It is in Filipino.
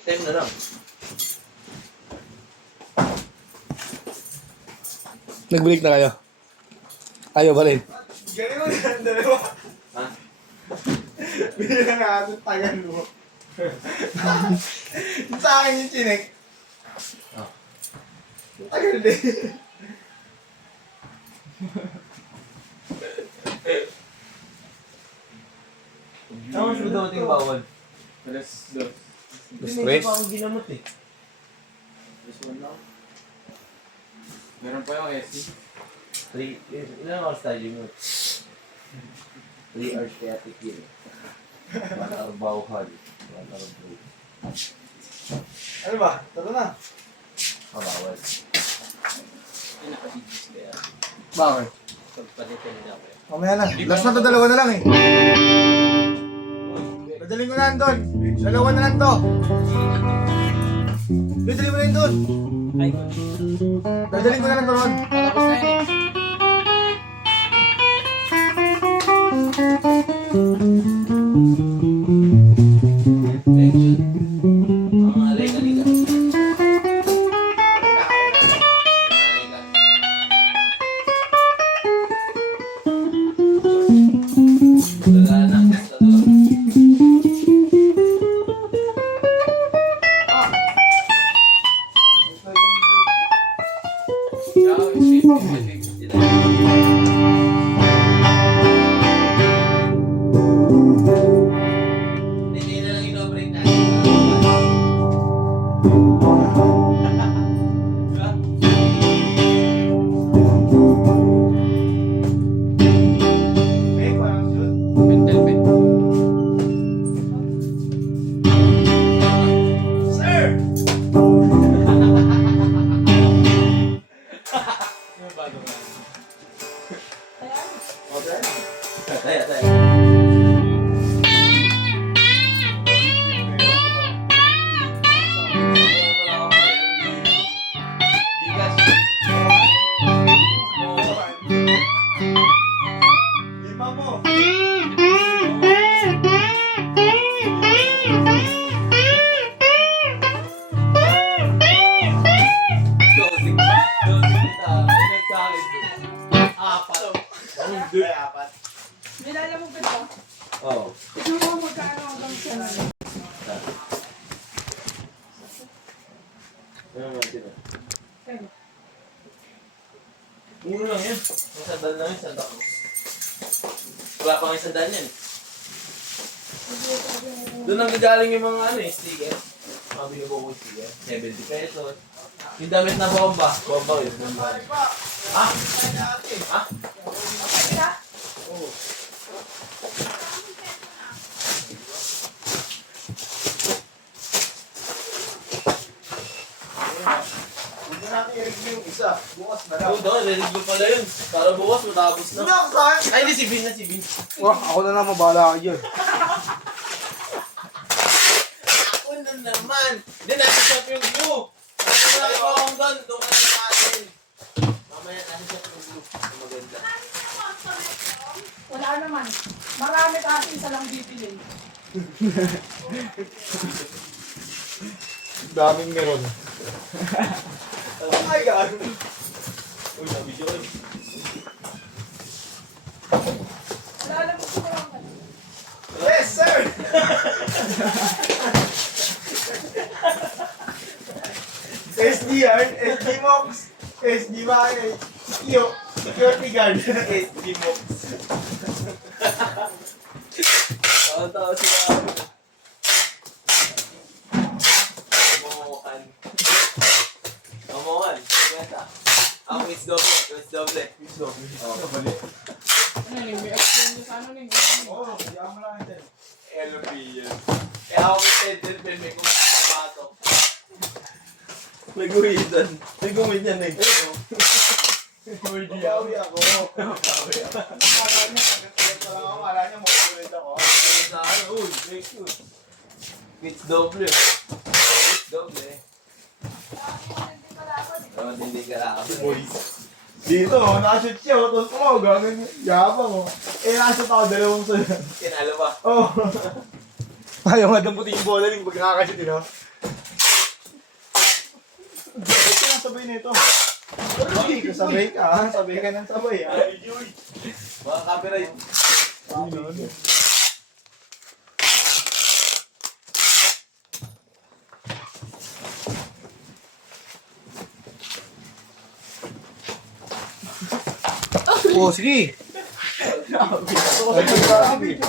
Time na lang. Nag-break na kayo? Ayaw pa rin. Galing mo yan, dalawa. Ha? Bilang natin tagal mo. Sa akin yung chinek. Oh. Tagal din. Saan mo daw ating bawal? Alas dos. Stress? Hindi pa akong ginamot eh. Just one lang. Meron pa yung SC. 3, ilang oras tayo mo? 3 hours kaya tikil. 1 hour bawal. 1 hour break. Ano ba? Tara na. Bawal. Bakit? Pagpalitan nila ako. Mamaya na. Last na to, dalawa na lang eh. Dadaling ko na lang doon. Dalawa na lang to. Dadaling mo na yun doon. Dadaling ko na lang doon. Tapos na yun eh. Ang alay ka nila. Wala nang gusto to. Hindi na lang ino-break natin. May parang shoot. Pentel pen. Sir! Taya, taya. Lima mo. Dosing kita. Ilan sa akin doon? Apat. Ay, apat. Nilala mo ba ito? Oo. Ito mo magkano hanggang siya. Ano naman sila? Pero, Muro lang yan. Ang sandal lang yun, Santa Cruz. Wala pang isang sandal yan. Doon ang gagaling yung mga ano eh, sticker. Mga binubuko sticker. 70 pesos. Yung damit na bomba. Bomba yun. Ha? Ha? Oo. Hindi natin i-review yung isa. Bukas na lang. Oo, daw, re-review pala yun. Para bukas matapos Hindi na. ako sa akin. Ay, hindi si Vin na si Vin. Wah, ako na lang mabahala ka dyan. Ako na naman. Hindi, nasa shop yung glue. Ano na ako akong doon. Doon ka na natin. Mamaya nasa shop yung glue. Ang maganda. wala naman. Marami kasi isa lang bibili. Daming meron. Oh my God. Uy, sabi siya eh. Nilala mo ko lang. Yes, sir! SD yan, SD Mox, SD Bakay, security guard. SD Mox. Tawa-tawa sila. Amohan. Amohan. Kaya ang quiz doble. Quiz doble. Oo. Ano yun? May explain ko sa ano yun. Oo, diyan mo lang natin. LP yan. Kaya ako may tender pen, may kumakabato. Nag-uwidan. Nag-uwid yan eh. Babawi ako. Babawi ako. Akala niya, pagkakalit pa lang ako, akala niya makukulit ako. Sabi sa akin, uy, break yun. Quiz doble. Quiz doble. Oo, hindi ka lang. Boys. Dito, nakashoot siya, tapos gagawin, yabang nakashoot ako, dalawang sunod. Kinalo ba? Oh. Ayaw nga damputin yung bola rin pag nakakashoot, sinasabay nito. Pero hindi ka sabay ka, ha? Sabay ka ng sabay, ha? Mga copyright. Oh, sige. Sabi,